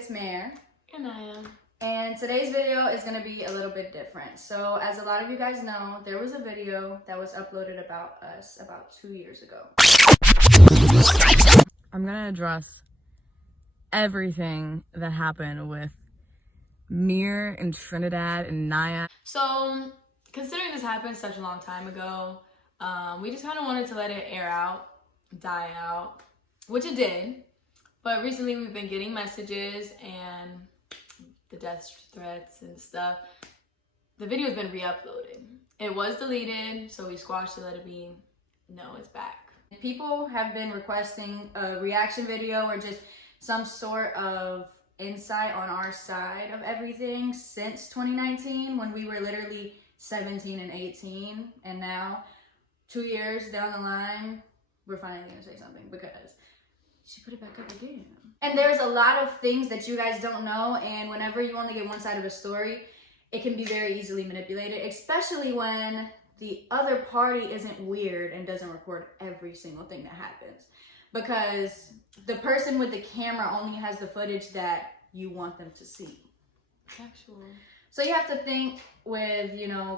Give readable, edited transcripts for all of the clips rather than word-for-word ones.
it's Mare. And I am. And today's video is going to be a little bit different. So as a lot of you guys know, there was a video that was uploaded about us about 2 years ago. I'm going to address everything that happened with Mir and Trinidad and Naya. So, considering this happened such a long time ago, we just kind of wanted to let it air out, die out, which it did. But recently we've been getting messages and the death threats and stuff. The video has been re-uploaded. It was deleted, so we squashed it, let it be. No, it's back. People have been requesting a reaction video or just some sort of insight on our side of everything since 2019, when we were literally 17 and 18, and now 2 years down the line we're finally gonna say something because she put it back up again. And there's a lot of things that you guys don't know, and whenever you only get one side of a story, it can be very easily manipulated, especially when the other party isn't weird and doesn't record every single thing that happens, because the person with the camera only has the footage that you want them to see. Actual. So you have to think with,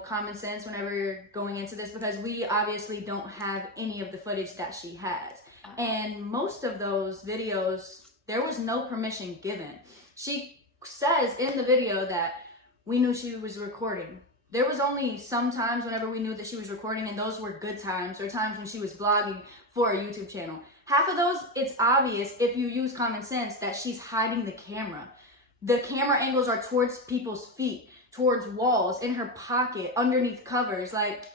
common sense whenever you're going into this, because we obviously don't have any of the footage that she has. And most of those videos, there was no permission given. She says in the video that we knew she was recording. There was only some times whenever we knew that she was recording, and those were good times, or times when she was vlogging for a YouTube channel. Half of those, it's obvious if you use common sense that she's hiding the camera. The camera angles are towards people's feet, towards walls, in her pocket, underneath covers. Like,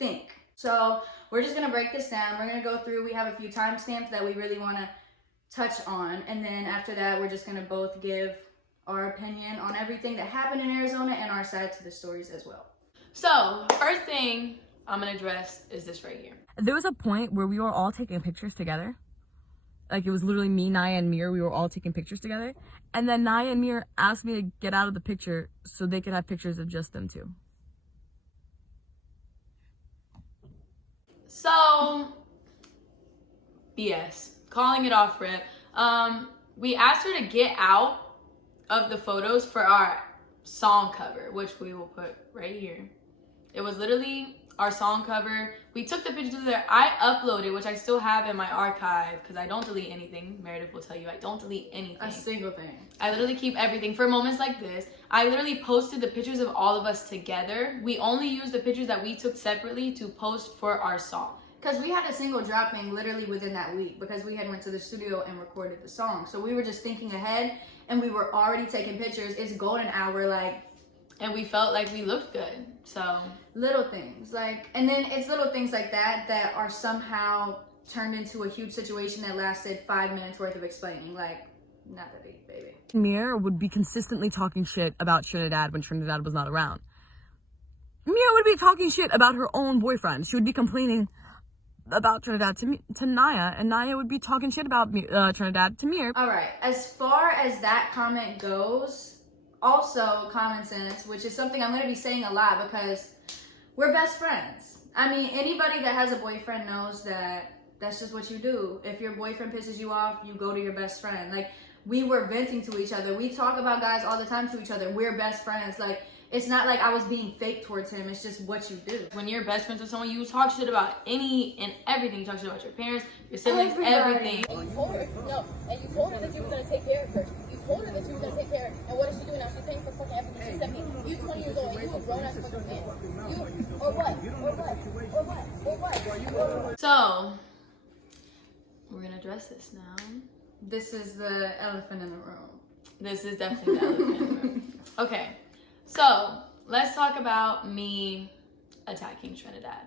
think. So we're just gonna break this down. We're gonna go through, we have a few timestamps that we really wanna touch on. And then after that, we're just gonna both give our opinion on everything that happened in Arizona and our side to the stories as well. So, first thing I'm gonna address is this right here. There was a point where we were all taking pictures together. Like, it was literally me, Naya, and Mir. We were all taking pictures together. And then Naya and Mir asked me to get out of the picture so they could have pictures of just them two. So, BS. Calling it off rip. We asked her to get out of the photos for our song cover, which we will put right here. It was literally our song cover. We took the pictures there. I uploaded, which I still have in my archive because I don't delete anything. Meredith will tell you I don't delete anything. A single thing. I literally keep everything for moments like this. I literally posted the pictures of all of us together. We only used the pictures that we took separately to post for our song. Because we had a single dropping literally within that week, because we had went to the studio and recorded the song. So we were just thinking ahead, and we were already taking pictures. It's golden hour, and we felt like we looked good. So little things, and then it's little things like that that are somehow turned into a huge situation that lasted 5 minutes worth of explaining. Not that deep, baby. Mir would be consistently talking shit about Trinidad when Trinidad was not around. Mir would be talking shit about her own boyfriend. She would be complaining about Trinidad to Naya, and Naya would be talking shit about Trinidad to Mir. All right, as far as that comment goes, also common sense, which is something I'm going to be saying a lot because we're best friends. I mean, anybody that has a boyfriend knows that that's just what you do. If your boyfriend pisses you off, you go to your best friend. We were venting to each other. We talk about guys all the time to each other. We're best friends. It's not like I was being fake towards him. It's just what you do. When you're best friends with someone, you talk shit about any and everything. You talk shit about your parents, your siblings, everything. And you told her, and you told her that you were going to take care of her. You told her that you were going to take care of her. And what is she doing now? She's paying for fucking everything. She's 17. You 20 years old, and you a grown-ass fucking man. Or what? So, we're going to address this now. This is the elephant in the room. This is definitely the elephant in the room. Okay. So, let's talk about me attacking Trinidad.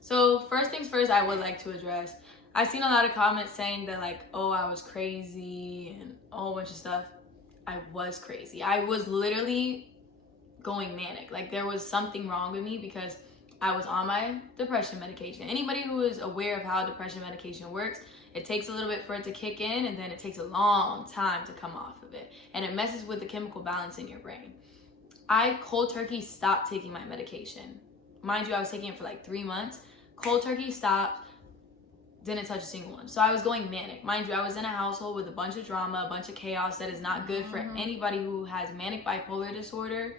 So, first things first, I would like to address. I've seen a lot of comments saying that, oh, I was crazy and a whole bunch of stuff. I was crazy. I was literally going manic. There was something wrong with me because I was on my depression medication. Anybody who is aware of how depression medication works, it takes a little bit for it to kick in, and then it takes a long time to come off of it. And it messes with the chemical balance in your brain. I cold turkey stopped taking my medication. Mind you, I was taking it for 3 months. Cold turkey stopped. didn't touch a single one. So I was going manic. Mind you, I was in a household with a bunch of drama, a bunch of chaos that is not good for anybody who has manic bipolar disorder.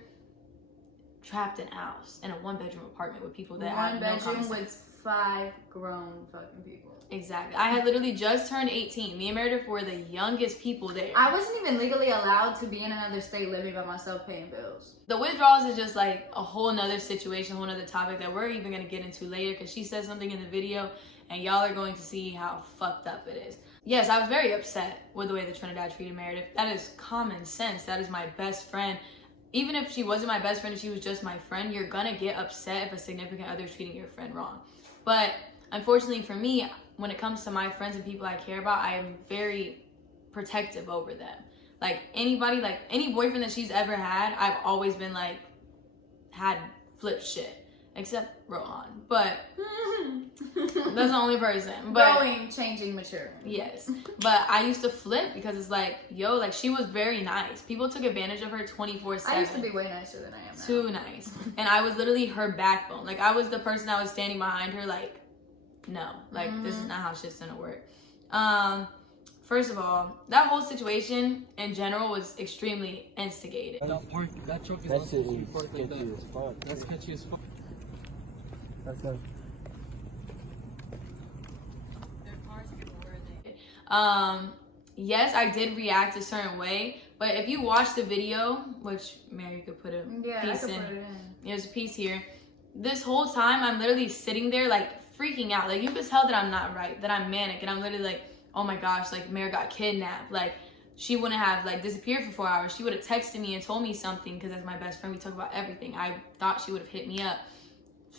Trapped in a house, in a 1-bedroom apartment with people that have no common sense. With 5 grown fucking people. Exactly. I had literally just turned 18. Me and Meredith were the youngest people there. I wasn't even legally allowed to be in another state living by myself paying bills. The withdrawals is just like a whole nother situation, a whole nother topic that we're even going to get into later, because she said something in the video and y'all are going to see how fucked up it is. Yes, I was very upset with the way that Trinidad treated Meredith. That is common sense. That is my best friend. Even if she wasn't my best friend, if she was just my friend, you're gonna get upset if a significant other is treating your friend wrong. But unfortunately for me, when it comes to my friends and people I care about, I am very protective over them. Like anybody, like any boyfriend that she's ever had, I've always been like, had flip shit. Except Rohan. But that's the only person. But growing, changing, maturing. Yes. But I used to flip because it's like, yo, like she was very nice. People took advantage of her 24/7. I used to be way nicer than I am now. Too nice. And I was literally her backbone. Like I was the person that was standing behind her like, no, like this is not how shit's gonna work. First of all, that whole situation in general was extremely instigated. That truck is not supposed to be parked like that. That's sketchy as fuck. That's it. Yes, I did react a certain way, but if you watch the video, which Mary could put a piece in, there's a piece here. This whole time, I'm literally sitting there like freaking out. Like you could tell that I'm not right, that I'm manic, and I'm literally like, oh my gosh, like Mary got kidnapped. Like she wouldn't have like disappeared for 4 hours. She would have texted me and told me something, because as my best friend, we talk about everything. I thought she would have hit me up.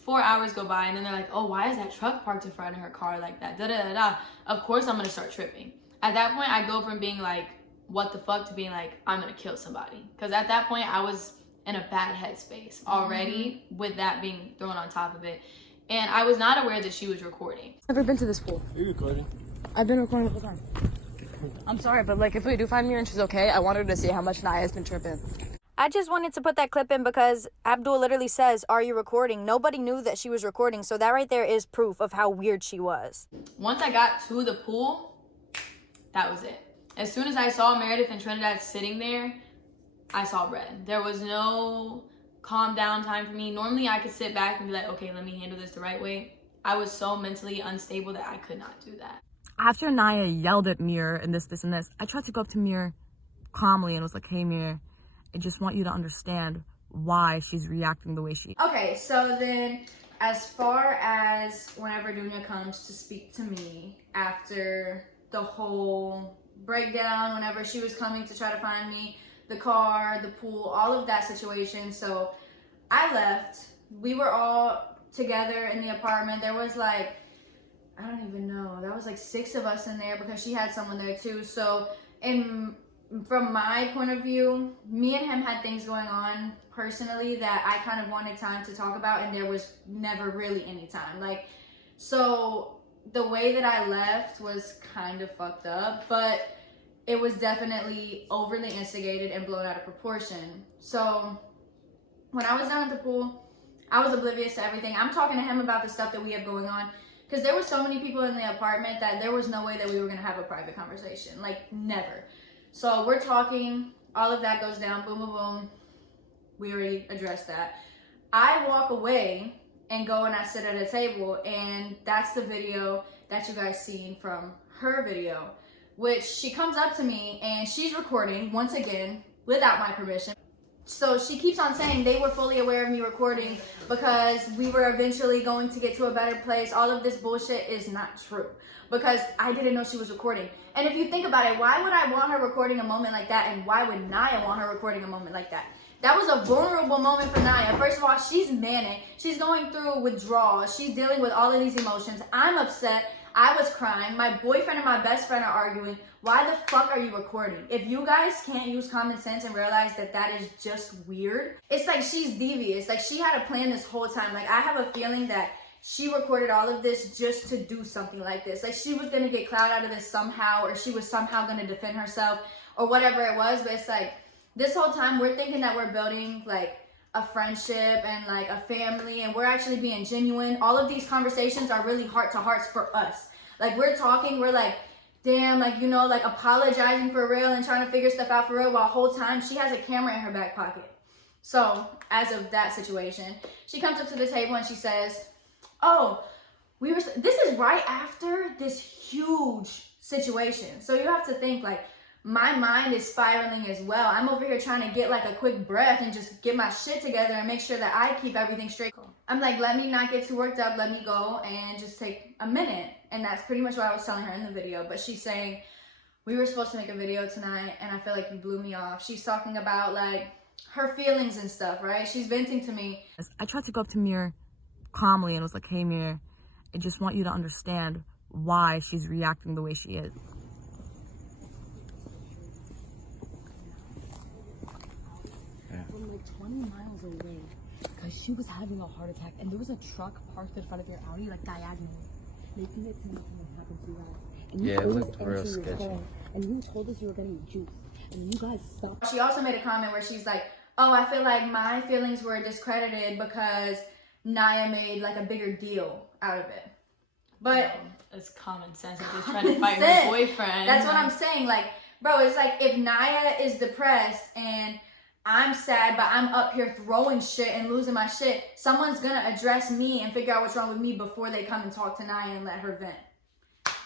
4 hours go by, and then they're like, oh, why is that truck parked in front of her car like that? Da da da da. Of course, I'm gonna start tripping. At that point, I go from being like, what the fuck, to being like, I'm gonna kill somebody. Because at that point, I was in a bad headspace already, with that being thrown on top of it. And I was not aware that she was recording. Never been to this pool. Are you recording? I've been recording the whole time. I'm sorry, but like if we do find Mira and she's okay, I want her to see how much Naya's been tripping. I just wanted to put that clip in because Abdul literally says, are you recording? Nobody knew that she was recording, so that right there is proof of how weird she was. Once I got to the pool, that was it. As soon as I saw Meredith and Trinidad sitting there, I saw red. There was no calm down time for me. Normally I could sit back and be like, okay, let me handle this the right way. I was so mentally unstable that I could not do that. After Naya yelled at Mir and this, and this, I tried to go up to Mir calmly and was like, hey Mir, I just want you to understand why she's reacting the way she is. Okay, so then as far as whenever Dunya comes to speak to me after the whole breakdown, whenever she was coming to try to find me, the car, the pool, all of that situation. So I left. We were all together in the apartment. There was like, I don't even know, that was like 6 of us in there because she had someone there too. So from my point of view, me and him had things going on personally that I kind of wanted time to talk about, and there was never really any time. Like, so the way that I left was kind of fucked up, but it was definitely overly instigated and blown out of proportion. So when I was down at the pool, I was oblivious to everything. I'm talking to him about the stuff that we have going on, because there were so many people in the apartment that there was no way that we were going to have a private conversation. Like, never. So we're talking, all of that goes down, boom, boom, boom. We already addressed that. I walk away and go and I sit at a table, and that's the video that you guys seen from her video, which she comes up to me and she's recording, once again, without my permission. So she keeps on saying they were fully aware of me recording because we were eventually going to get to a better place. All of this bullshit is not true, because I didn't know she was recording. And if you think about it, why would I want her recording a moment like that? And why would Naya want her recording a moment like that? That was a vulnerable moment for Naya. First of all, she's manic. She's going through withdrawals. She's dealing with all of these emotions. I'm upset. I was crying. My boyfriend and my best friend are arguing. Why the fuck are you recording? If you guys can't use common sense and realize that that is just weird, it's like she's devious. Like, she had a plan this whole time. Like, I have a feeling that she recorded all of this just to do something like this. Like, she was going to get clout out of this somehow, or she was somehow going to defend herself, or whatever it was. But it's like, this whole time we're thinking that we're building like a friendship and like a family, and we're actually being genuine. All of these conversations are really heart to hearts for us. Like, we're talking, we're like, damn, like, you know, like apologizing for real and trying to figure stuff out for real, while whole time she has a camera in her back pocket. So as of that situation, she comes up to the table and she says, oh, this is right after this huge situation. So you have to think, like, my mind is spiraling as well. I'm over here trying to get like a quick breath and just get my shit together and make sure that I keep everything straight. I'm like, let me not get too worked up. Let me go and just take a minute. And that's pretty much what I was telling her in the video. But she's saying, we were supposed to make a video tonight and I feel like you blew me off. She's talking about like her feelings and stuff, right? She's venting to me. I tried to go up to Mir calmly and was like, hey Mir, I just want you to understand why she's reacting the way she is. From like 20 miles away, because she was having a heart attack and there was a truck parked in front of your Audi, like diagonally, making it seem like something happened to you guys. And you Yeah, it told looked us real entry was sketchy. going, and you told us you were getting juice, and you guys stopped. She also made a comment where she's like, oh, I feel like my feelings were discredited because Naya made like a bigger deal out of it. But it's common sense. I'm just trying to fight her boyfriend. That's what I'm saying. Like, bro, it's like if Naya is depressed and I'm sad, but I'm up here throwing shit and losing my shit, someone's gonna address me and figure out what's wrong with me before they come and talk to Naya and let her vent.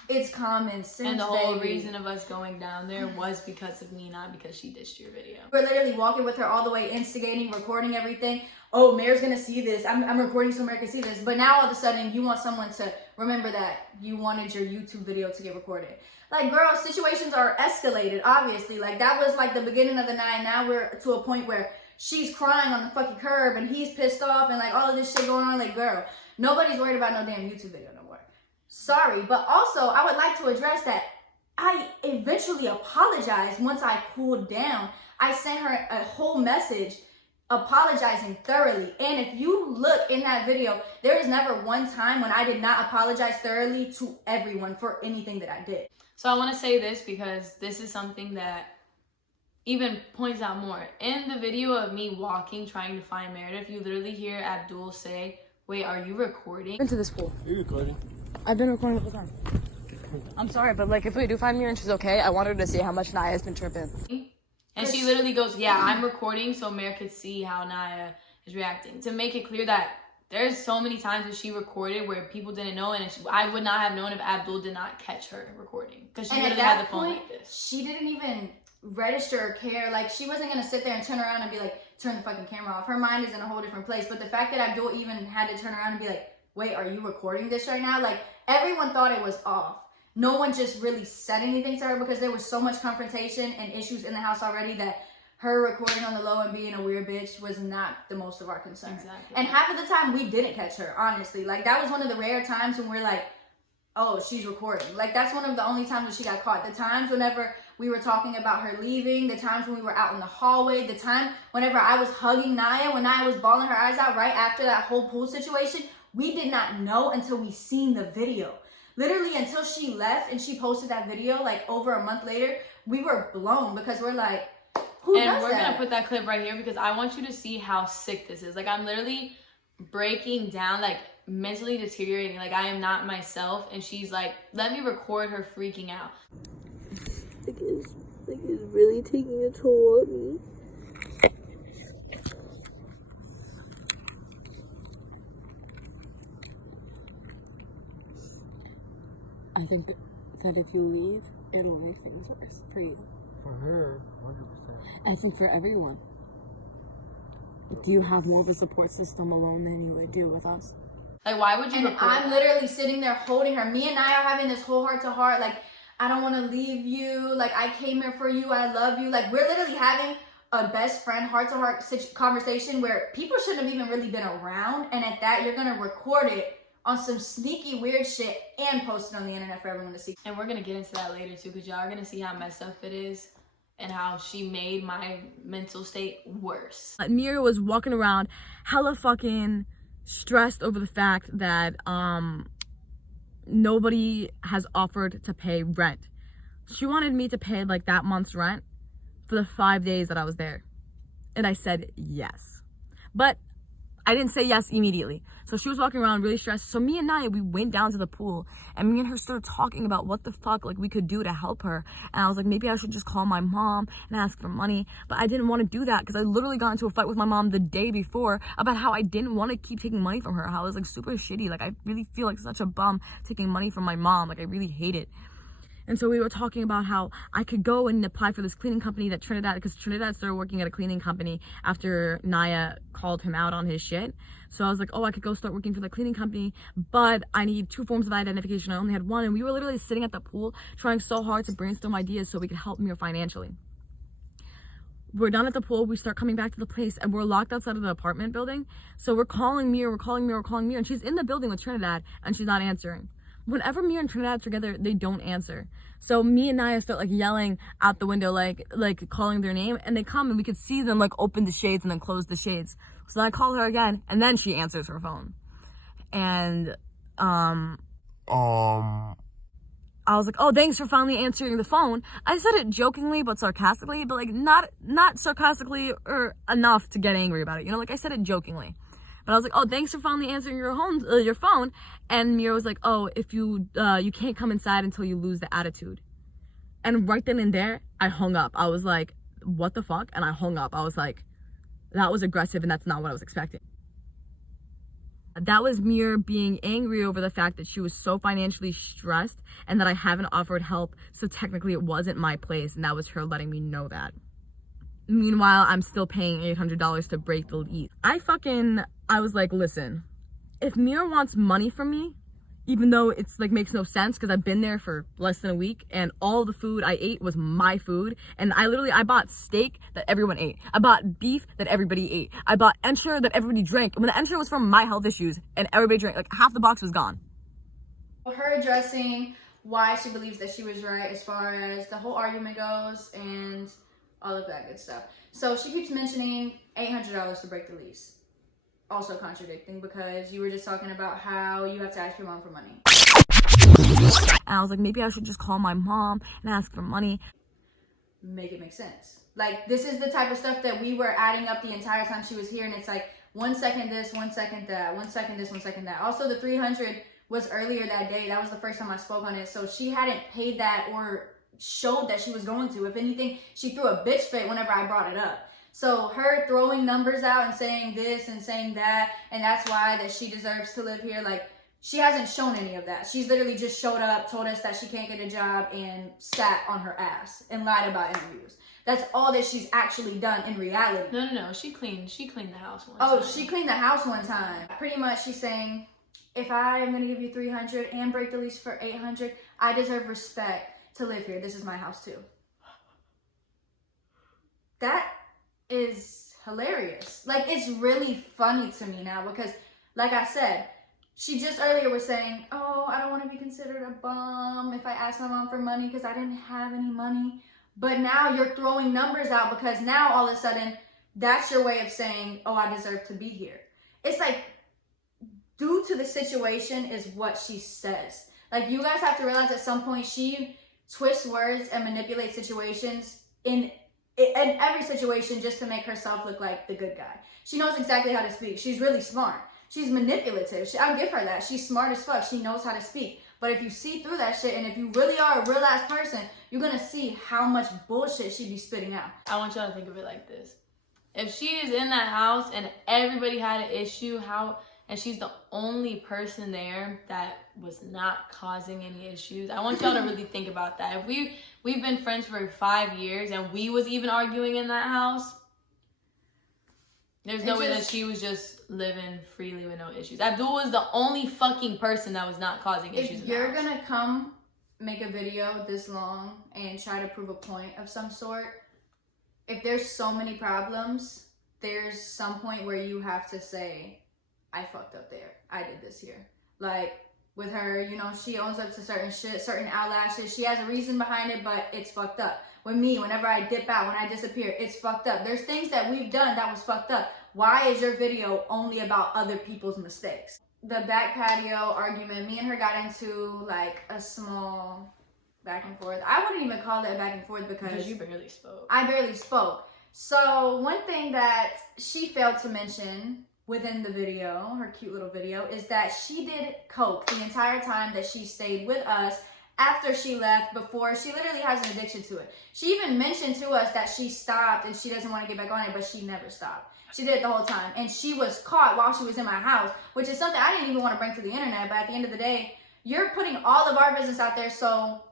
It's common sense, and the whole baby. reason of us going down there was because of me, not because she ditched your video. We're literally walking with her all the way, instigating, recording everything. Oh, Mayor's gonna see this. I'm recording so Mayor can see this. But now all of a sudden, you want someone to remember that you wanted your YouTube video to get recorded. Like, girl, situations are escalated, obviously. Like, that was like the beginning of the night. Now we're to a point where she's crying on the fucking curb and he's pissed off and like all of this shit going on. Like, girl, nobody's worried about no damn YouTube video no more. Sorry, but also I would like to address that I eventually apologized once I cooled down. I sent her a whole message apologizing thoroughly. And if you look in that video, there is never one time when I did not apologize thoroughly to everyone for anything that I did. So I want to say this because this is something that even points out more. In the video of me walking, trying to find Meredith, you literally hear Abdul say, wait, are you recording? Into this pool. You recording? I've been recording the whole time. I'm sorry, but like if we do find Mir and she's okay, I want her to see how much Naya's been tripping. And she literally goes, yeah, I'm recording so Mare could see how Naya is reacting. To make it clear that there's so many times that she recorded where people didn't know, and I would not have known if Abdul did not catch her recording. Because she And literally at had that the phone point, like this. she didn't even register or care. Like, she wasn't going to sit there and turn around and be like, turn the fucking camera off. Her mind is in a whole different place. But the fact that Abdul even had to turn around and be like, wait, are you recording this right now? Like, everyone thought it was off. No one just really said anything to her because there was so much confrontation and issues in the house already that her recording on the low and being a weird bitch was not the most of our concern. Exactly. And half of the time we didn't catch her, honestly. Like, that was one of the rare times when we're like, oh, she's recording. Like, that's one of the only times when she got caught. The times whenever we were talking about her leaving, the times when we were out in the hallway, the time whenever I was hugging Naya, when Naya was bawling her eyes out right after that whole pool situation, we did not know until we seen the video. Literally until she left and she posted that video, like over a month later, we were blown because we're like, who and does we're that? going to put that clip right here because I want you to see how sick this is. Like, I'm literally breaking down, like, mentally deteriorating. Like, I am not myself. And she's like, let me record her freaking out. It's really taking a toll on me. I think that if you leave, it'll make things worse for you. For her, 100%. I think for everyone. Do you have more of a support system alone than you would do with us? Like, why would you And record I'm that? literally sitting there holding her. Me and Naya are having this whole heart-to-heart, like, I don't want to leave you. Like, I came here for you. I love you. Like, we're literally having a best friend heart-to-heart conversation where people shouldn't have even really been around. And at that, you're going to record it on some sneaky weird shit and post it on the internet for everyone to see. And we're going to get into that later, too, because y'all are going to see how messed up it is and how she made my mental state worse. Mir was walking around hella fucking stressed over the fact that nobody has offered to pay rent. She wanted me to pay like that month's rent for the 5 days that I was there. And I said yes. But I didn't say yes immediately. So she was walking around really stressed. So me and Naya, we went down to the pool, and me and her started talking about what the fuck like we could do to help her. And I was like, maybe I should just call my mom and ask for money. But I didn't want to do that because I literally got into a fight with my mom the day before about how I didn't want to keep taking money from her. How I was like super shitty. Like I really feel like such a bum taking money from my mom. Like I really hate it. And so we were talking about how I could go and apply for this cleaning company that Trinidad, because Trinidad started working at a cleaning company after Naya called him out on his shit. So I was like, oh, I could go start working for the cleaning company, but I need 2 forms of identification. I only had 1. And we were literally sitting at the pool trying so hard to brainstorm ideas so we could help Mir financially. We're done at the pool. We start coming back to the place, and we're locked outside of the apartment building. So we're calling Mir, and she's in the building with Trinidad, and she's not answering. Whenever Mir and Trinidad are together, they don't answer. So me and Naya start like yelling out the window, like calling their name, and they come and we could see them like open the shades and then close the shades. So then I call her again, and then she answers her phone. And I was like, oh, thanks for finally answering the phone. I said it jokingly but sarcastically, but like not sarcastically or enough to get angry about it. You know, like I said it jokingly. But I was like, oh, thanks for finally answering your phone. And Mira was like, oh, if you can't come inside until you lose the attitude. And right then and there, I hung up. I was like, what the fuck? And I hung up. I was like, that was aggressive and that's not what I was expecting. That was Mira being angry over the fact that she was so financially stressed and that I haven't offered help. So technically it wasn't my place, and that was her letting me know that. Meanwhile, I'm still paying $800 to break the lease. I was like, listen, if Mira wants money from me, even though it's like makes no sense because I've been there for less than a week and all the food I ate was my food, and I bought steak that everyone ate. I bought beef that everybody ate. I bought Ensure that everybody drank. When the Ensure was from my health issues and everybody drank, like half the box was gone. Her addressing why she believes that she was right as far as the whole argument goes and all of that good stuff. So she keeps mentioning $800 to break the lease. Also contradicting, because you were just talking about how you have to ask your mom for money. And I was like, maybe I should just call my mom and ask for money. Make it make sense. Like, this is the type of stuff that we were adding up the entire time she was here, and it's like 1 second this, 1 second that, 1 second this, 1 second that. Also, the 300 was earlier that day. That was the first time I spoke on it. So she hadn't paid that or showed that she was going to. If anything, she threw a bitch fit whenever I brought it up. So her throwing numbers out and saying this and saying that, and that's why that she deserves to live here, like, she hasn't shown any of that. She's literally just showed up, told us that she can't get a job, and sat on her ass and lied about interviews. That's all that she's actually done in reality. No. She cleaned the house one time. Oh, she cleaned the house one time. Pretty much she's saying, if I am going to give you 300 and break the lease for 800, I deserve respect to live here. This is my house too. That is hilarious. Like, it's really funny to me now because, like I said, she just earlier was saying, oh, I don't want to be considered a bum if I ask my mom for money because I didn't have any money. But now you're throwing numbers out because now all of a sudden that's your way of saying, oh, I deserve to be here. It's like, due to the situation is what she says. Like, you guys have to realize at some point she twists words and manipulates situations in every situation just to make herself look like the good guy. She knows exactly how to speak. She's really smart. She's manipulative. I'll give her that. She's smart as fuck. She knows how to speak. But if you see through that shit, and if you really are a real ass person, you're gonna see how much bullshit she be spitting out. I want y'all to think of it like this. If she is in that house and everybody had an issue, and she's the only person there that was not causing any issues, I want y'all to really think about that. If we've been friends for 5 years and we was even arguing in that house, there's no way that she was just living freely with no issues. Abdul was the only fucking person that was not causing issues. If you're gonna come make a video this long and try to prove a point of some sort, if there's so many problems, there's some point where you have to say, I fucked up there. I did this here. Like, with her, you know, she owns up to certain shit, certain eyelashes. She has a reason behind it, but it's fucked up. With me, whenever I dip out, when I disappear, it's fucked up. There's things that we've done that was fucked up. Why is your video only about other people's mistakes? The back patio argument, me and her got into like a small back and forth. I wouldn't even call it a back and forth because you barely spoke. I barely spoke. So one thing that she failed to mention within the video, her cute little video, is that she did coke the entire time that she stayed with us after she left, before. She literally has an addiction to it. She even mentioned to us that she stopped and she doesn't want to get back on it, but she never stopped. She did it the whole time. And she was caught while she was in my house, which is something I didn't even want to bring to the internet, but at the end of the day, you're putting all of our business out there, so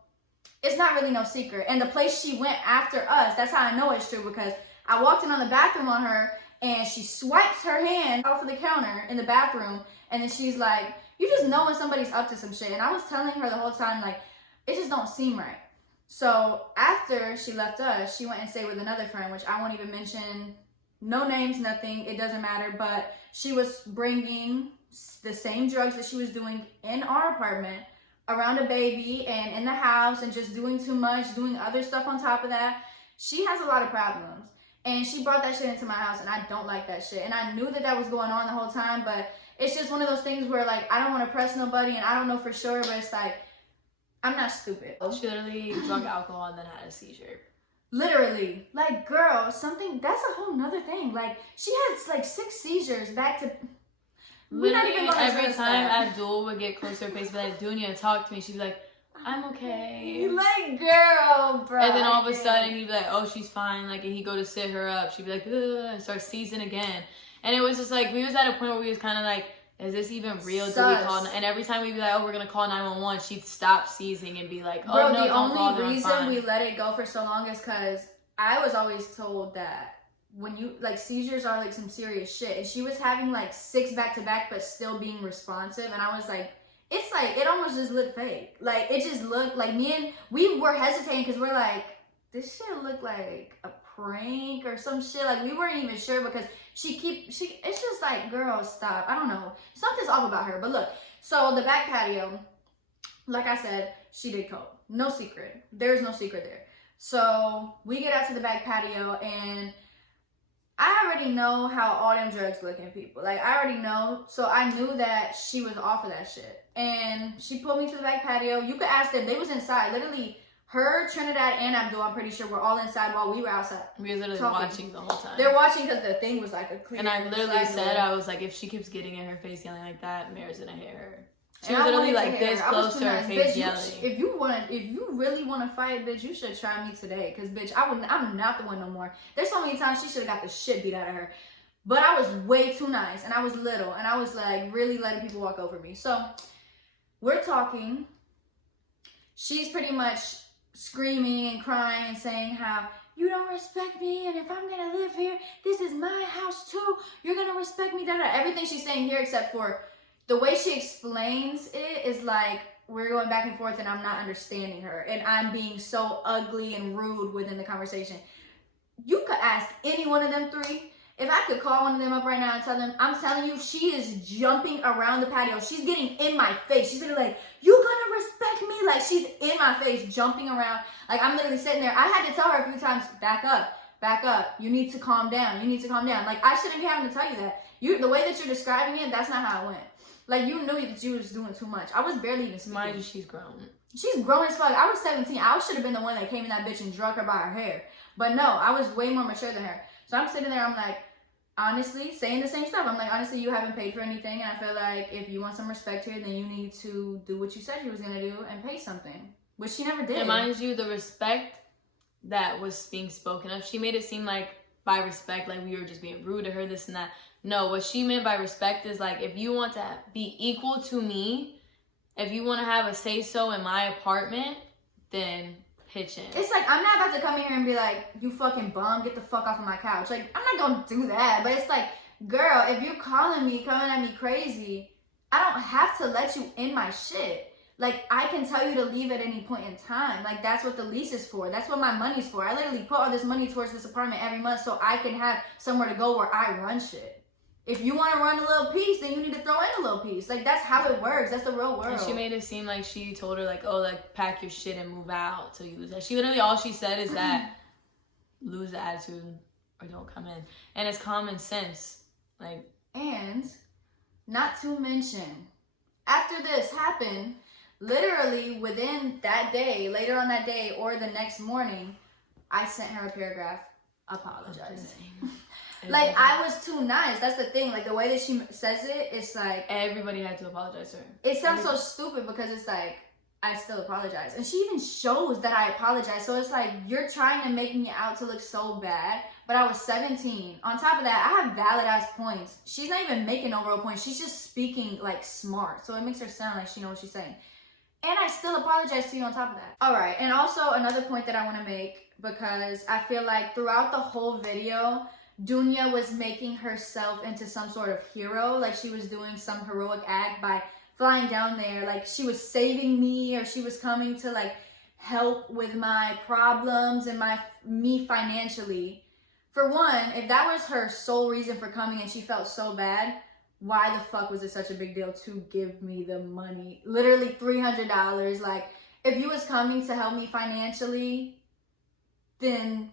it's not really no secret. And the place she went after us, that's how I know it's true, because I walked in on the bathroom on her, and she swipes her hand off of the counter in the bathroom, and then she's like, you just know when somebody's up to some shit. And I was telling her the whole time, like, it just don't seem right. So after she left us, she went and stayed with another friend, which I won't even mention, no names, nothing, it doesn't matter, but she was bringing the same drugs that she was doing in our apartment around a baby and in the house, and just doing too much, doing other stuff on top of that. She has a lot of problems, and she brought that shit into my house, and I don't like that shit. And I knew that that was going on the whole time, but it's just one of those things where, like, I don't want to press nobody, and I don't know for sure, but it's like, I'm not stupid. She literally drunk alcohol and then had a seizure. Literally. Like, girl, something, that's a whole nother thing. Like, she has like 6 seizures back to... We're not even gonna every address time that. Abdul would get close to her face, be like, Dunya, talk to me. She'd be like, I'm okay. Like, girl, bro. And then all of a sudden, he'd be like, oh, she's fine. Like, and he'd go to sit her up. She'd be like, ugh, and start seizing again. And it was just like, we was at a point where we was kind of like, is this even real? Do we call? And every time we'd be like, oh, we're going to call 911, she'd stop seizing and be like, oh, bro, no, the don't call only them, reason fine. we let it go for so long is because I was always told that when you, like, seizures are like some serious shit. And she was having like 6 back-to-back, but still being responsive. And I was like, it's like, it almost just looked fake. Like, it just looked like we were hesitating because we're like, this shit looked like a prank or some shit. Like, we weren't even sure because it's just like, girl, stop. I don't know. Something's off about her. But look, so the back patio, like I said, she did coke. No secret. There's no secret there. So we get out to the back patio, and I already know how all them drugs look in people. Like, I already know. So I knew that she was off of that shit. And she pulled me to the back patio. You could ask them. They was inside. Literally, her, Trinidad, and Abdul, I'm pretty sure, were all inside while we were outside. We were literally talking. watching the whole time. They're watching because the thing was like a clear. And I literally slide said, door. I was like, if she keeps getting in her face yelling like that, Mayor's gonna hit her. She And was I literally wanted to like hit this her. I was close too to her nice. face Bitch, yelling. if you really want to fight, bitch, you should try me today. Cause bitch, I'm not the one no more. There's so many times she should have got the shit beat out of her. But I was way too nice, and I was little, and I was like really letting people walk over me. So we're talking. She's pretty much screaming and crying and saying how you don't respect me, and if I'm gonna live here, this is my house too. You're gonna respect me. Everything she's saying here, except for the way she explains it, is like we're going back and forth, and I'm not understanding her, and I'm being so ugly and rude within the conversation. You could ask any one of them 3. If I could call one of them up right now and tell them, I'm telling you, she is jumping around the patio. She's getting in my face. She's literally like, you gonna respect me? Like, she's in my face, jumping around. Like, I'm literally sitting there. I had to tell her a few times, back up. You need to calm down. You need to calm down. Like, I shouldn't be having to tell you that. The way that you're describing it, that's not how it went. Like, you knew that you was doing too much. I was barely even speaking. Mind you, she's grown. She's grown as fuck. I was 17. I should have been the one that came in that bitch and drug her by her hair. But no, I was way more mature than her. So I'm sitting there, I'm like, honestly, saying the same stuff. I'm like, honestly, you haven't paid for anything, and I feel like if you want some respect here, then you need to do what you said you was gonna do and pay something, which she never did. And mind you, the respect that was being spoken of, she made it seem like by respect, like we were just being rude to her, this and that. No, what she meant by respect is like, if you want to be equal to me, if you want to have a say-so in my apartment, then pitch in. It's like, I'm not about to come in here and be like, you fucking bum, get the fuck off of my couch. Like, I'm not gonna do that. But it's like, girl, if you're coming at me crazy, I don't have to let you in my shit. Like, I can tell you to leave at any point in time. Like, that's what the lease is for. That's what my money's for. I literally put all this money towards this apartment every month so I can have somewhere to go where I run shit. If you want to run a little piece, then you need to throw in a little piece. Like, that's how it works. That's the real world. And she made it seem like she told her, like, oh, like, pack your shit and move out till you lose that. She literally, all she said is that lose the attitude or don't come in. And it's common sense. Like, and not to mention, after this happened, literally within that day, later on that day or the next morning, I sent her a paragraph apologize. Like, I was too nice. That's the thing. Like, the way that she says it, it's like... Everybody had to apologize to her. It sounds so stupid because it's like, I still apologize. And she even shows that I apologize. So it's like, you're trying to make me out to look so bad. But I was 17. On top of that, I have valid ass points. She's not even making no real points. She's just speaking like smart. So it makes her sound like she knows what she's saying. And I still apologize to you on top of that. All right. And also another point that I want to make, because I feel like throughout the whole video, Dunya was making herself into some sort of hero. Like she was doing some heroic act by flying down there. Like she was saving me, or she was coming to like help with my problems and me financially. For one, if that was her sole reason for coming and she felt so bad, why the fuck was it such a big deal to give me the money? Literally $300. Like, if you was coming to help me financially, then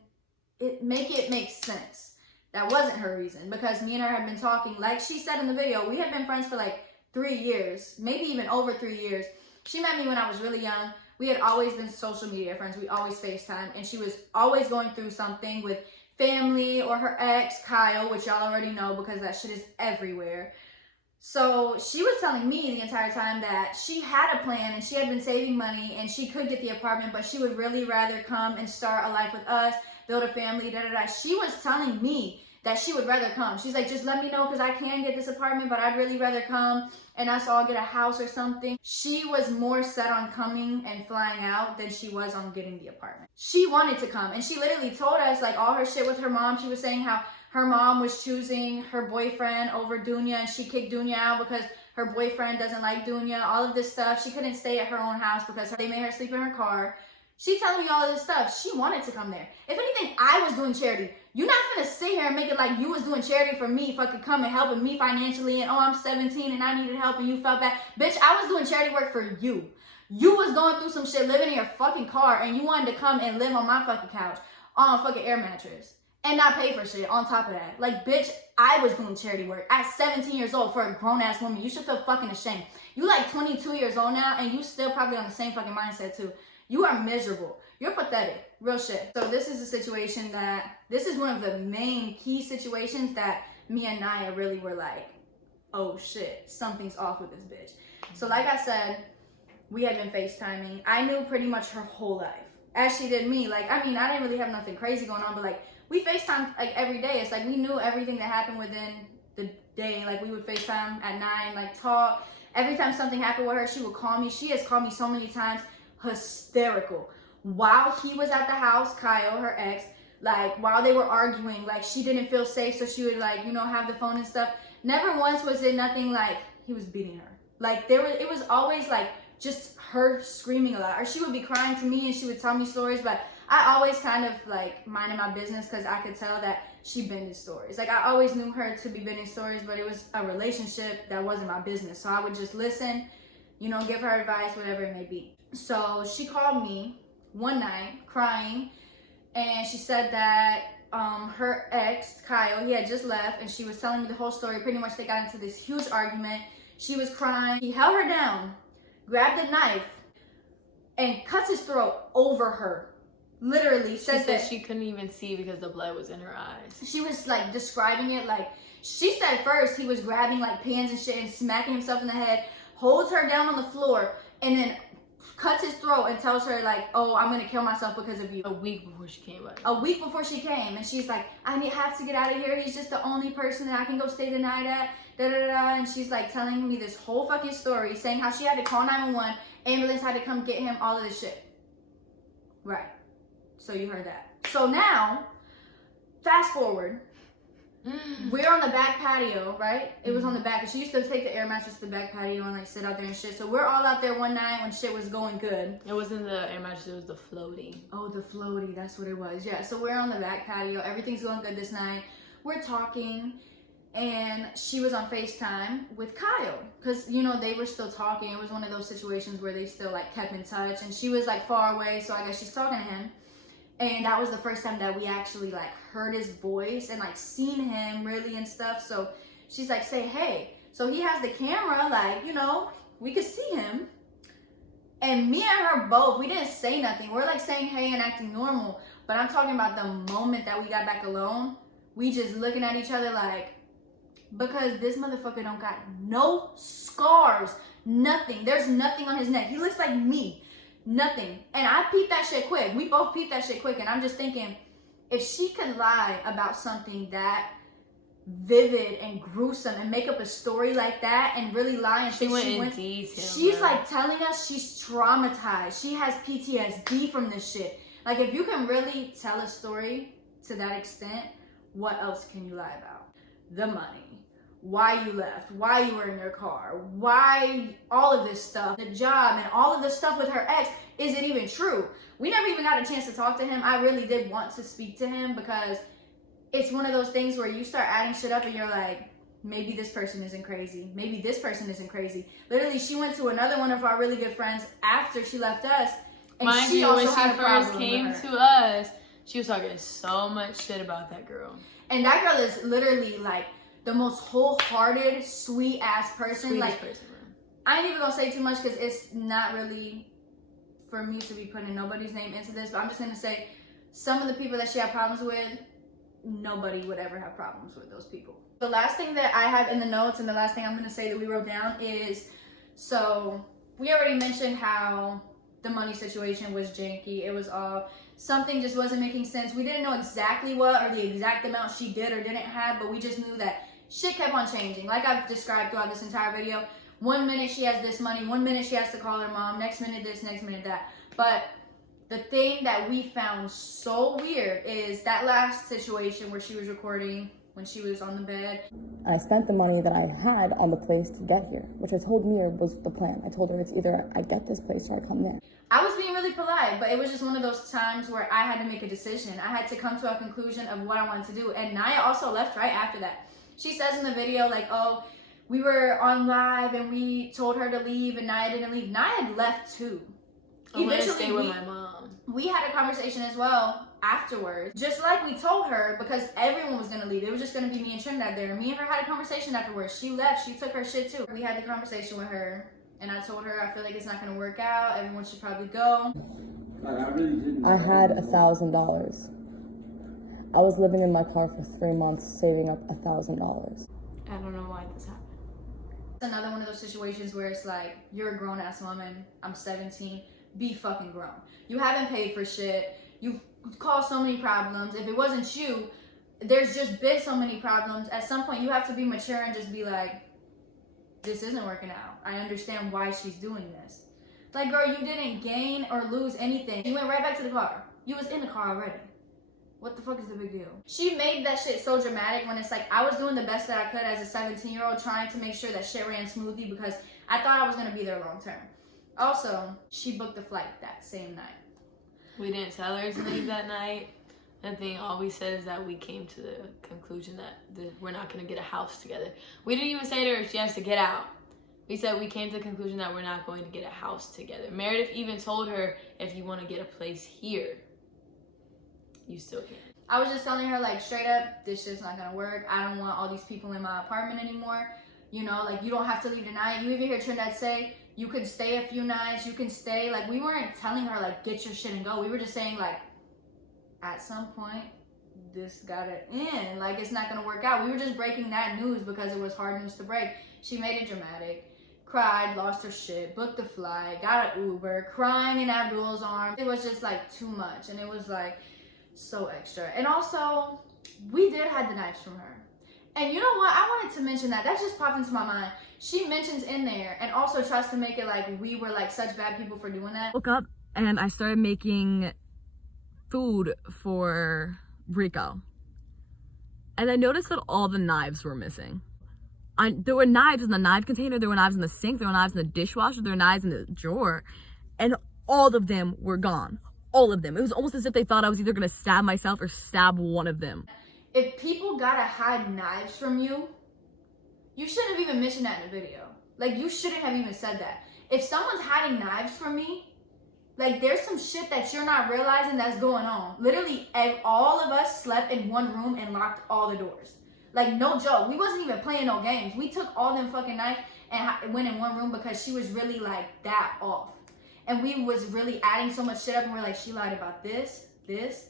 make it make sense. That wasn't her reason, because me and her had been talking. Like she said in the video, we had been friends for like 3 years, maybe even over 3 years. She met me when I was really young. We had always been social media friends. We always FaceTime, and she was always going through something with family or her ex, Kyle, which y'all already know because that shit is everywhere. So she was telling me the entire time that she had a plan and she had been saving money and she could get the apartment, but she would really rather come and start a life with us, build a family, da-da-da. She was telling me that she would rather come. She's like, just let me know because I can get this apartment, but I'd really rather come and us all get a house or something. She was more set on coming and flying out than she was on getting the apartment. She wanted to come, and she literally told us like all her shit with her mom. She was saying how her mom was choosing her boyfriend over Dunya, and she kicked Dunya out because her boyfriend doesn't like Dunya. All of this stuff. She couldn't stay at her own house because they made her sleep in her car. She telling me all of this stuff. She wanted to come there. If anything, I was doing charity. You're not gonna sit here and make it like you was doing charity for me, fucking coming, helping me financially, and oh, I'm 17 and I needed help and you felt bad. Bitch, I was doing charity work for you. You was going through some shit, living in your fucking car, and you wanted to come and live on my fucking couch on a fucking air mattress and not pay for shit on top of that. Like, bitch, I was doing charity work at 17 years old for a grown-ass woman. You should feel fucking ashamed. You like 22 years old now, and you still probably on the same fucking mindset too. You are miserable. You're pathetic. Real shit. So this is a situation this is one of the main key situations that me and Naya really were like, oh shit, something's off with this bitch. So like I said, we had been FaceTiming. I knew pretty much her whole life, as she did me. Like, I mean, I didn't really have nothing crazy going on, but like, we FaceTimed like every day. It's like we knew everything that happened within the day. Like, we would FaceTime at 9, like talk. Every time something happened with her, she would call me. She has called me so many times. Hysterical. While he was at the house, Kyle, her ex, like while they were arguing, like she didn't feel safe, so she would like, you know, have the phone and stuff. Never once was it nothing like he was beating her. Like it was always like just her screaming a lot, or she would be crying to me and she would tell me stories, but I always kind of like minded my business because I could tell that she bended stories. Like I always knew her to be bending stories, but it was a relationship that wasn't my business. So I would just listen, you know, give her advice, whatever it may be. So she called me one night crying, and she said that her ex, Kyle, he had just left, and she was telling me the whole story. Pretty much they got into this huge argument. She was crying. He held her down, grabbed a knife, and cuts his throat over her. Literally said that she couldn't even see because the blood was in her eyes. She was like describing it like, she said first he was grabbing like pans and shit and smacking himself in the head, holds her down on the floor, and then cuts his throat and tells her like, oh, I'm gonna kill myself because of you. A week before she came back. A week before she came, and she's like, I have to get out of here. He's just the only person that I can go stay the night at. Da da da. And she's like telling me this whole fucking story, saying how she had to call 911, ambulance had to come get him, all of this shit. Right. So you heard that. So now, fast forward. We're on the back patio, right? It was on the back. And she used to take the air mattress to the back patio and like sit out there and shit. So we're all out there one night when shit was going good. It wasn't the air mattress, it was the floaty. Oh, the floaty, that's what it was. Yeah, so we're on the back patio. Everything's going good this night. We're talking, and she was on FaceTime with Kyle. Because, you know, they were still talking. It was one of those situations where they still like kept in touch. And she was like far away, so I guess she's talking to him. And that was the first time that we actually like heard his voice and like seen him really and stuff. So she's like, say hey. So he has the camera, like, you know, we could see him. And me and her both, we didn't say nothing. We're like saying hey and acting normal. But I'm talking about the moment that we got back alone, we just looking at each other like, because this motherfucker don't got no scars, nothing. There's nothing on his neck. He looks like me, nothing. And I peeped that shit quick. We both peeped that shit quick. And I'm just thinking, if she could lie about something that vivid and gruesome and make up a story like that and really lie and She went she in went, detail. she's bro. like telling us she's traumatized. She has PTSD from this shit. Like, if you can really tell a story to that extent, what else can you lie about? The money, why you left, why you were in your car, why all of this stuff, the job, and all of this stuff with her ex. Is it even true? We never even got a chance to talk to him. I really did want to speak to him because it's one of those things where you start adding shit up and you're like, maybe this person isn't crazy. Maybe this person isn't crazy. Literally, she went to another one of our really good friends after she left us. And Mind she you, also when she had a first problem came with her. to us, she was talking so much shit about that girl. And that girl is literally like the most wholehearted, sweet ass person. Sweetest Like, person, bro. I ain't even gonna say too much because it's not really for me to be putting nobody's name into this, but I'm just gonna say some of the people that she had problems with, nobody would ever have problems with those people. The last thing that I have in the notes and the last thing I'm gonna say that we wrote down is, so we already mentioned how the money situation was janky. It was all, something just wasn't making sense. We didn't know exactly what or the exact amount she did or didn't have, but we just knew that shit kept on changing. Like I've described throughout this entire video, 1 minute she has this money, 1 minute she has to call her mom, next minute this, next minute that. But the thing that we found so weird is that last situation where she was recording when she was on the bed. I spent the money that I had on the place to get here, which I told Mir was the plan. I told her it's either I get this place or I come there. I was being really polite, but it was just one of those times where I had to make a decision. I had to come to a conclusion of what I wanted to do. And Naya also left right after that. She says in the video, like, oh, we were on live and we told her to leave and Naya didn't leave. Naya had left too. I want to stay with my mom. We had a conversation as well afterwards, just like we told her, because everyone was gonna leave. It was just gonna be me and Trinidad there. Me and her had a conversation afterwards. She left, she took her shit too. We had the conversation with her and I told her I feel like it's not gonna work out. Everyone should probably go. I had $1,000. I was living in my car for 3 months, saving up $1,000. I don't know why this happened. It's another one of those situations where it's like, you're a grown ass woman, I'm 17, be fucking grown. You haven't paid for shit. You've caused so many problems. If it wasn't you, there's just been so many problems. At some point, you have to be mature and just be like, this isn't working out. I understand why she's doing this. Like, girl, you didn't gain or lose anything. You went right back to the car. You was in the car already. What the fuck is the big deal? She made that shit so dramatic when it's like, I was doing the best that I could as a 17-year-old trying to make sure that shit ran smoothly because I thought I was gonna be there long term. Also, she booked the flight that same night. We didn't tell her to leave that night. I think all we said is that we came to the conclusion that we're not going to get a house together. We didn't even say to her she has to get out. We said we came to the conclusion that we're not going to get a house together. Meredith even told her, if you want to get a place here, you still can. I was just telling her, like, straight up, this shit's not going to work. I don't want all these people in my apartment anymore. You know, like, you don't have to leave tonight. You even hear Trinidad say, you can stay a few nights, you can stay. Like, we weren't telling her, like, get your shit and go. We were just saying, like, at some point, this gotta end. Like, it's not gonna work out. We were just breaking that news because it was hard news to break. She made it dramatic, cried, lost her shit, booked the flight, got an Uber, crying in Abdul's arms. It was just, like, too much. And it was, like, so extra. And also, we did hide the knives from her. And you know what? I wanted to mention that. That just popped into my mind. She mentions in there and also tries to make it like we were like such bad people for doing that. Woke up and I started making food for Rico. And I noticed that all the knives were missing. There were knives in the knife container, there were knives in the sink, there were knives in the dishwasher, there were knives in the drawer. And all of them were gone. All of them. It was almost as if they thought I was either going to stab myself or stab one of them. If people gotta hide knives from you, you shouldn't have even mentioned that in the video. Like, you shouldn't have even said that. If someone's hiding knives from me, like, there's some shit that you're not realizing that's going on. Literally, all of us slept in one room and locked all the doors. Like, no joke. We wasn't even playing no games. We took all them fucking knives and went in one room because she was really, like, that off. And we was really adding so much shit up and we're like, she lied about this, this.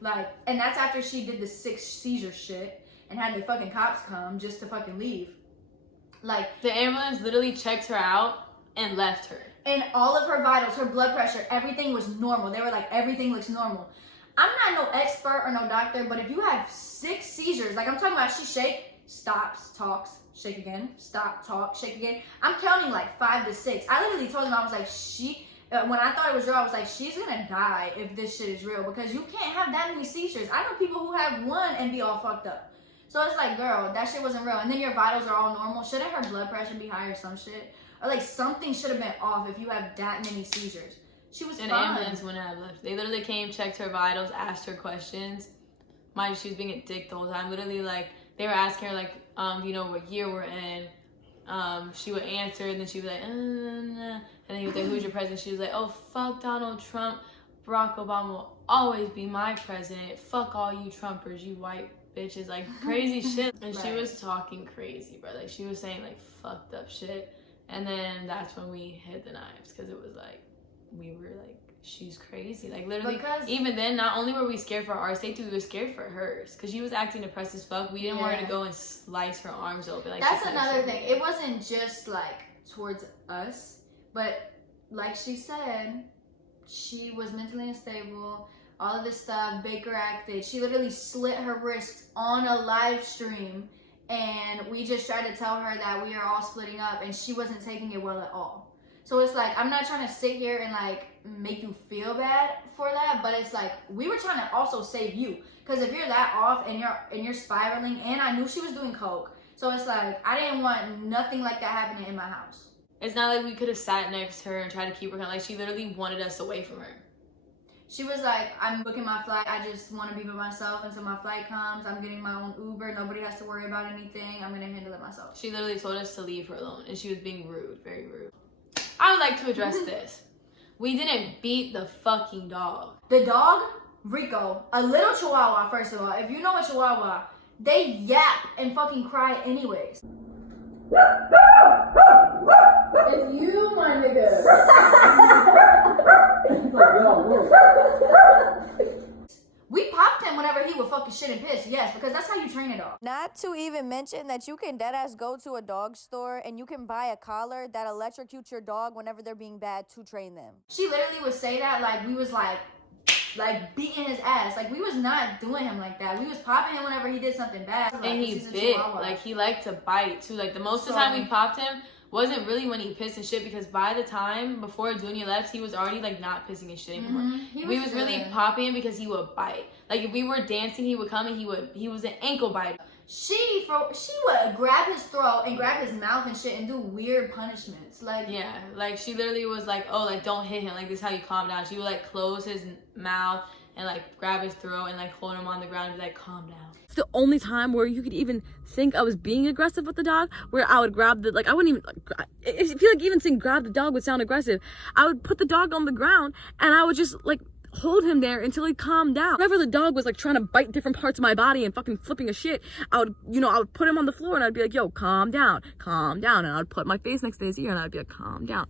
Like, and that's after she did the 6 seizure shit and had the fucking cops come just to fucking leave. Like, the ambulance literally checked her out and left her. And all of her vitals, her blood pressure, everything was normal. They were like, everything looks normal. I'm not no expert or no doctor, but if you have 6 seizures, like I'm talking about, she shake, stops, talks, shake again, stop, talk, shake again. I'm counting like 5 to 6. I literally told him, I was like, when I thought it was real, I was like, she's gonna die if this shit is real, because you can't have that many seizures. I know people who have 1 and be all fucked up. So it's like, girl, that shit wasn't real. And then your vitals are all normal. Shouldn't her blood pressure be high or some shit? Or like something should have been off if you have that many seizures. She was fine. An ambulance wouldn't have left. They literally came, checked her vitals, asked her questions. Mind you, she was being a dick the whole time. Literally, like, they were asking her, like, you know, what year we're in. She would answer, and then she would be like, and then he was like, who's your president? She was like, oh, fuck Donald Trump. Barack Obama will always be my president. Fuck all you Trumpers, you white bitches. Like, crazy shit. And she was talking crazy, bro. Like, she was saying, like, fucked up shit. And then that's when we hid the knives, because it was like, we were like, she's crazy. Like, literally, even then, not only were we scared for our safety, we were scared for hers, because she was acting depressed as fuck. We didn't want her to go and slice her arms open. Like, that's another thing. It wasn't just like towards us, but like she said, she was mentally unstable, all of this stuff. Baker acted. She literally slit her wrists on a live stream, and we just tried to tell her that we are all splitting up, and she wasn't taking it well at all. So it's like, I'm not trying to sit here and like make you feel bad for that, but it's like, we were trying to also save you, because if you're that off and you're spiraling, and I knew she was doing coke, so it's like, I didn't want nothing like that happening in my house. It's not like we could have sat next to her and tried to keep her calm. Like, she literally wanted us away from her. She was like, I'm booking my flight. I just want to be by myself until my flight comes. I'm getting my own Uber. Nobody has to worry about anything. I'm going to handle it myself. She literally told us to leave her alone, and she was being rude, very rude. I would like to address this. We didn't beat the fucking dog. The dog, Rico, a little chihuahua, first of all. If you know a chihuahua, they yap and fucking cry anyways. It's you, my nigga. We popped him whenever he would fucking shit and piss, yes, because that's how you train a dog. Not to even mention that you can deadass go to a dog store and you can buy a collar that electrocutes your dog whenever they're being bad to train them. She literally would say that like we was like beating his ass. Like, we was not doing him like that. We was popping him whenever he did something bad. Like, and he bit. Like, he liked to bite too. Like, the most of the time we popped him wasn't really when he pissed and shit, because by the time before Dunya left, he was already like not pissing and shit anymore. We was really popping him because he would bite. Like, if we were dancing, he would come and he was an ankle biter. She would grab his throat and grab his mouth and shit and do weird punishments. Like, yeah, like, she literally was like, oh, like, don't hit him. Like, this is how you calm down. She would like close his mouth and like grab his throat and like hold him on the ground and be like, calm down. It's the only time where you could even think I was being aggressive with the dog, where I would grab the, like, I wouldn't even, like, I feel like even saying grab the dog would sound aggressive. I would put the dog on the ground and I would just like hold him there until he calmed down. Whenever the dog was like trying to bite different parts of my body and fucking flipping a shit, I would put him on the floor and I'd be like, yo, calm down. And I'd put my face next to his ear and I'd be like, calm down.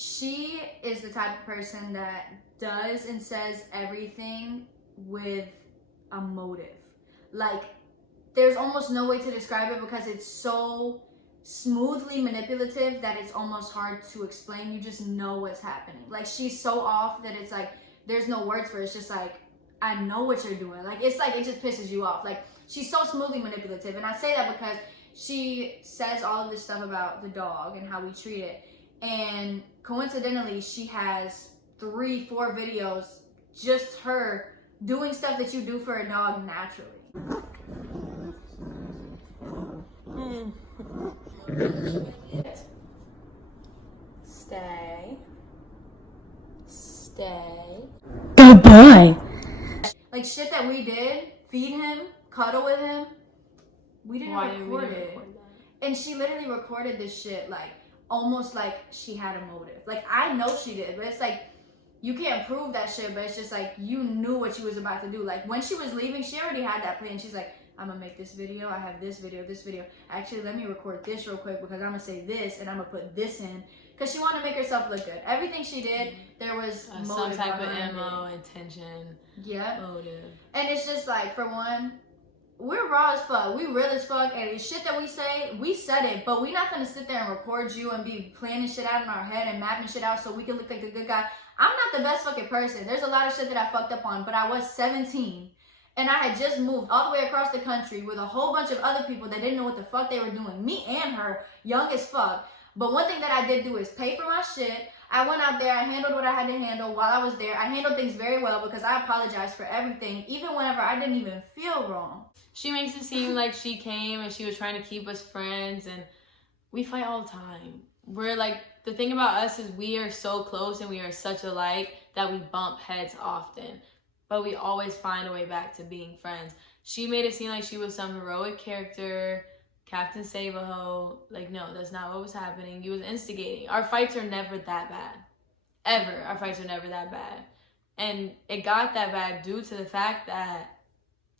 she is the type of person that does and says everything with a motive. Like, there's almost no way to describe it because it's so smoothly manipulative that it's almost hard to explain. You just know what's happening. Like, she's so off that it's like there's no words for it. It's just like, I know what you're doing. Like, it's like it just pisses you off. Like, she's so smoothly manipulative. And I say that because she says all of this stuff about the dog and how we treat it, and coincidentally she has 3-4 videos just her doing stuff that you do for a dog naturally. Stay. Goodbye. Like, shit that we did, feed him, cuddle with him, we didn't record it. And she literally recorded this shit like almost like she had a motive. Like, I know she did, but it's like, you can't prove that shit, but it's just like, you knew what you was about to do. Like, when she was leaving, she already had that plan. She's like, I'm gonna make this video, I have this video. Actually, let me record this real quick because I'm gonna say this and I'm gonna put this in. because she wanted to make herself look good. Everything she did, there was some motive type of behind MO, it. intention, Yeah. motive. And it's just like, for one, we're raw as fuck. We real as fuck. And the shit that we say, we said it. But we not gonna sit there and record you and be planning shit out in our head and mapping shit out so we can look like a good guy. I'm not the best fucking person. There's a lot of shit that I fucked up on. But I was 17. And I had just moved all the way across the country with a whole bunch of other people that didn't know what the fuck they were doing. Me and her, young as fuck. But one thing that I did do is pay for my shit. I went out there, I handled what I had to handle while I was there. I handled things very well because I apologized for everything, even whenever I didn't even feel wrong. She makes it seem like she came and she was trying to keep us friends, and we fight all the time. We're like, the thing about us is we are so close and we are such alike that we bump heads often. But we always find a way back to being friends. She made it seem like she was some heroic character, Captain Save-A-Ho. Like, no, that's not what was happening. You was instigating. Our fights are never that bad. Ever. Our fights are never that bad. And it got that bad due to the fact that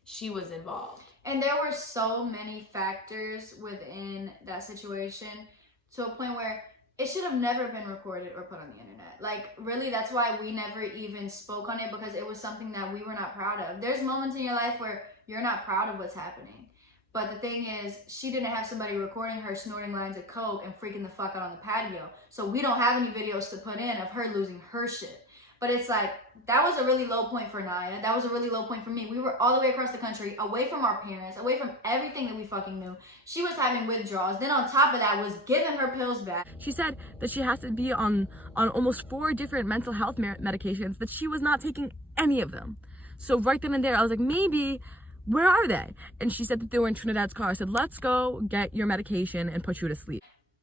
she was involved. And there were so many factors within that situation to a point where it should have never been recorded or put on the internet. Like, really, that's why we never even spoke on it, because it was something that we were not proud of. There's moments in your life where you're not proud of what's happening. But the thing is, she didn't have somebody recording her snorting lines of coke and freaking the fuck out on the patio. So we don't have any videos to put in of her losing her shit. But it's like, that was a really low point for Naya. That was a really low point for me. We were all the way across the country, away from our parents, away from everything that we fucking knew. She was having withdrawals. Then on top of that was giving her pills back. She said that she has to be on almost 4 different mental health medications, that she was not taking any of them. So right then and there, I was like, maybe, where are they? And she said that they were in Trinidad's car. I said, let's go get your medication and put you to sleep.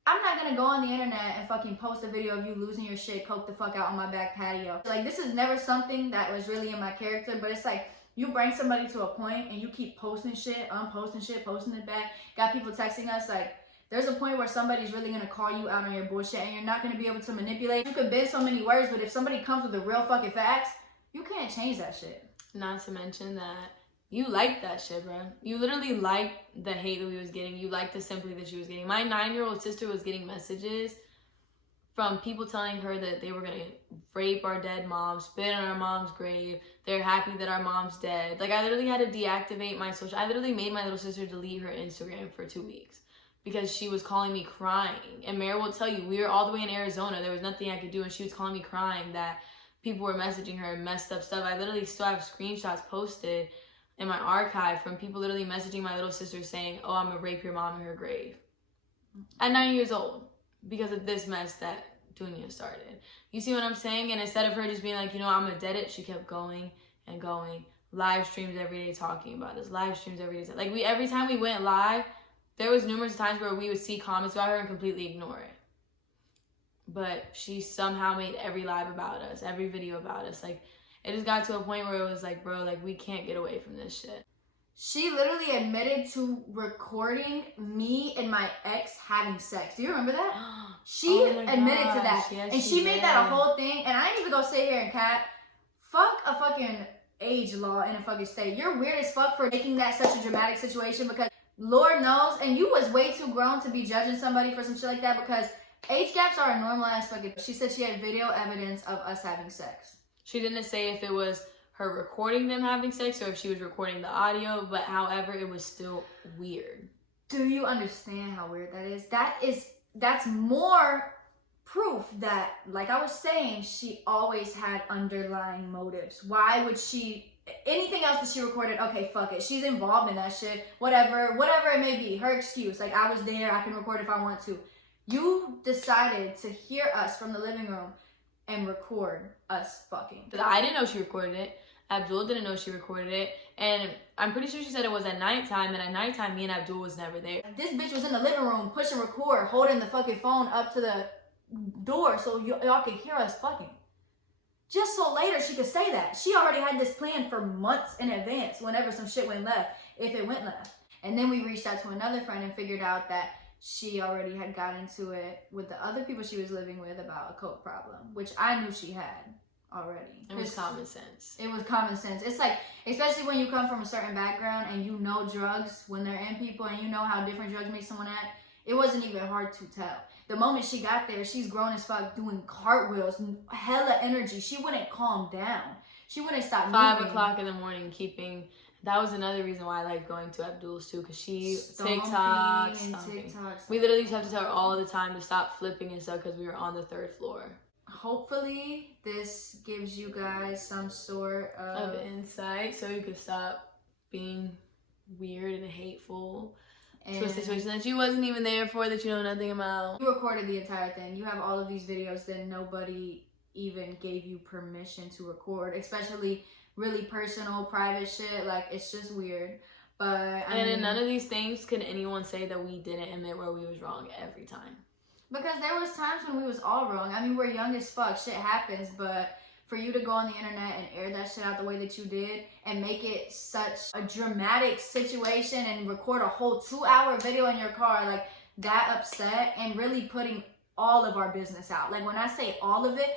I'm not gonna go on the internet and fucking post a video of you losing your shit, coke the fuck out on my back patio. Like, this is never something that was really in my character, but it's like, you bring somebody to a point and you keep posting shit, unposting shit, posting it back. Got people texting us, like, there's a point where somebody's really gonna call you out on your bullshit and you're not gonna be able to manipulate. You could bend so many words, but if somebody comes with the real fucking facts, you can't change that shit. Not to mention that you liked that shit, bro. You literally liked the hate that we was getting. You liked the sympathy that she was getting. My 9-year-old sister was getting messages from people telling her that they were going to rape our dead mom, spit on our mom's grave. They're happy that our mom's dead. Like, I literally had to deactivate my social. I literally made my little sister delete her Instagram for 2 weeks because she was calling me crying. And Mary will tell you, we were all the way in Arizona. There was nothing I could do. And she was calling me crying that people were messaging her and messed up stuff. I literally still have screenshots posted in my archive from people literally messaging my little sister saying, oh, I'm gonna rape your mom in her grave. At 9 years old, because of this mess that Dunya started. You see what I'm saying? And instead of her just being like, you know, I'm gonna dead it, she kept going and going. Live streams every day talking about this. Live streams every day. Like, every time we went live, there was numerous times where we would see comments about her and completely ignore it. But she somehow made every live about us, every video about us. Like, it just got to a point where it was like, bro, like, we can't get away from this shit. She literally admitted to recording me and my ex having sex. Do you remember that? She admitted to that. Yes, and she made that a whole thing. And I ain't even gonna sit here and cat. Fuck a fucking age law in a fucking state. You're weird as fuck for making that such a dramatic situation, because Lord knows, and you was way too grown to be judging somebody for some shit like that, because age gaps are a normal ass fucking. She said she had video evidence of us having sex. She didn't say if it was her recording them having sex or if she was recording the audio, but however, it was still weird. Do you understand how weird that is? That's more proof that, like I was saying, she always had underlying motives. Why would she, anything else that she recorded, okay, fuck it. She's involved in that shit. Whatever it may be, her excuse. Like, I was there, I can record if I want to. You decided to hear us from the living room and record us fucking. I didn't know she recorded it. Abdul didn't know she recorded it. And I'm pretty sure she said it was at nighttime. And at nighttime, me and Abdul was never there. This bitch was in the living room pushing record, holding the fucking phone up to the door so y'all could hear us fucking. Just so later she could say that. She already had this plan for months in advance whenever some shit went left, if it went left. And then we reached out to another friend and figured out that she already had got into it with the other people she was living with about a coke problem, which I knew she had already. It was common sense. It was common sense. It's like, especially when you come from a certain background and you know drugs when they're in people and you know how different drugs make someone act, It wasn't even hard to tell. The moment she got there, she's grown as fuck, doing cartwheels, hella energy. She wouldn't calm down. She wouldn't stop 5 moving. o'clock in the morning, keeping. That was another reason why I like going to Abdul's too, because she Stomping TikToks. and Stomping. TikToks. We literally used to have to tell her all the time to stop flipping and stuff because we were on the 3rd floor. Hopefully, this gives you guys some sort Of insight, so you could stop being weird and hateful to a situation that you wasn't even there for, that you know nothing about. You recorded the entire thing. You have all of these videos that nobody even gave you permission to record, especially really personal, private shit. Like, it's just weird. But I mean, in none of these things can anyone say that we didn't admit where we was wrong every time. Because there was times when we was all wrong. I mean, we're young as fuck. Shit happens. But for you to go on the internet and air that shit out the way that you did and make it such a dramatic situation and record a whole 2-hour video in your car, like, that upset, and really putting all of our business out. Like, when I say all of it,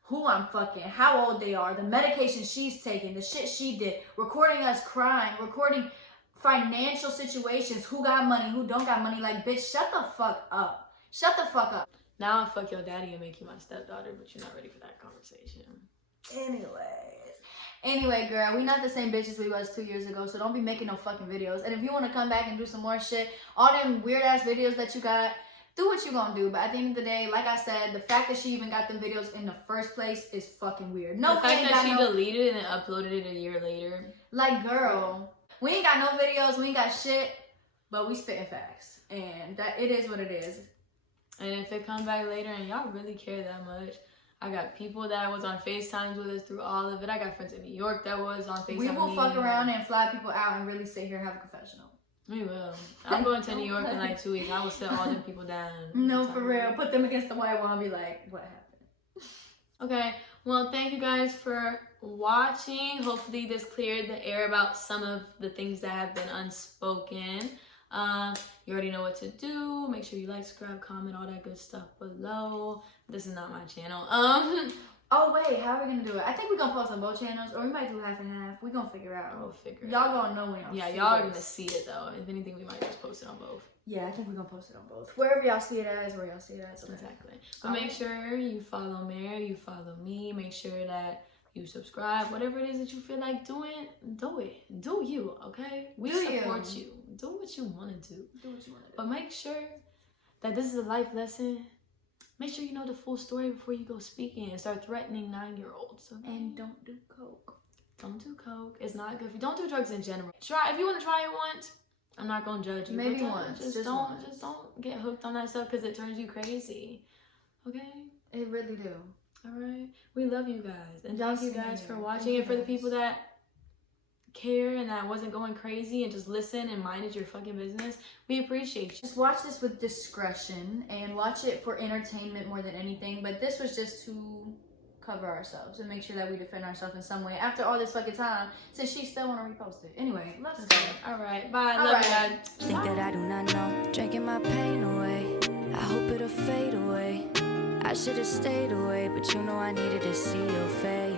who I'm fucking, how old they are, the medication she's taking, the shit she did, recording us crying, recording financial situations, who got money, who don't got money. Like, bitch, shut the fuck up. Shut the fuck up. Now I fuck your daddy and make you my stepdaughter, but you're not ready for that conversation. Anyway, girl, we not the same bitches we was 2 years ago, so don't be making no fucking videos. And if you want to come back and do some more shit, all them weird ass videos that you got, do what you gonna do. But at the end of the day, like I said, the fact that she even got them videos in the first place is fucking weird. No, the fact that she deleted it and uploaded it a year later. Like, girl, we ain't got no videos, we ain't got shit, but we spitting facts, and that it is what it is. And if it comes back later and y'all really care that much, I got people that was on FaceTimes with us through all of it. I got friends in New York that was on FaceTime. We will fuck around and fly people out and really sit here and have a confessional. We will. I'm going to New York in like 2 weeks. I will sit all them people down. No, for real. Put them against the white wall and be like, what happened? Okay. Well, thank you guys for watching. Hopefully this cleared the air about some of the things that have been unspoken. You already know what to do. Make sure you like, subscribe, comment, all that good stuff below. This is not my channel. Oh wait, how are we gonna do it? I think we're gonna post on both channels, or we might do half and half. We're gonna figure out. We'll figure it Y'all out. gonna know when y'all see y'all are this. gonna see it though. If anything, we might just post it on both. Yeah, I think we're gonna post it on both. Wherever y'all see it at is where y'all see it at. So Exactly. But make sure you follow Mary, you follow me. Make sure that you subscribe. Whatever it is that you feel like doing, do it. Do you, okay? We support you. Do what you want to do. Do what you want to do. But make sure that this is a life lesson. Make sure you know the full story before you go speaking and start threatening 9-year-olds. Okay? And don't do coke. Don't do coke. It's not good. Don't do drugs in general. Try if you want to try it once. I'm not gonna judge you. Maybe but once. Just don't get hooked on that stuff because it turns you crazy. Okay. It really do. All right. We love you guys, and Y'all thank you same guys here. for Thank watching. you And for the guys. people that care and that wasn't going crazy and just listen and minded your fucking business, we appreciate you. Just watch this with discretion and watch it for entertainment more than anything. But this was just to cover ourselves and make sure that we defend ourselves in some way after all this fucking time, since she still want to repost it. Anyway, let's go. All right. Bye. All Love right. you guys. Think that I do not know, drinking my pain away. I hope it'll fade away. I should have stayed away, but you know I needed to see your face.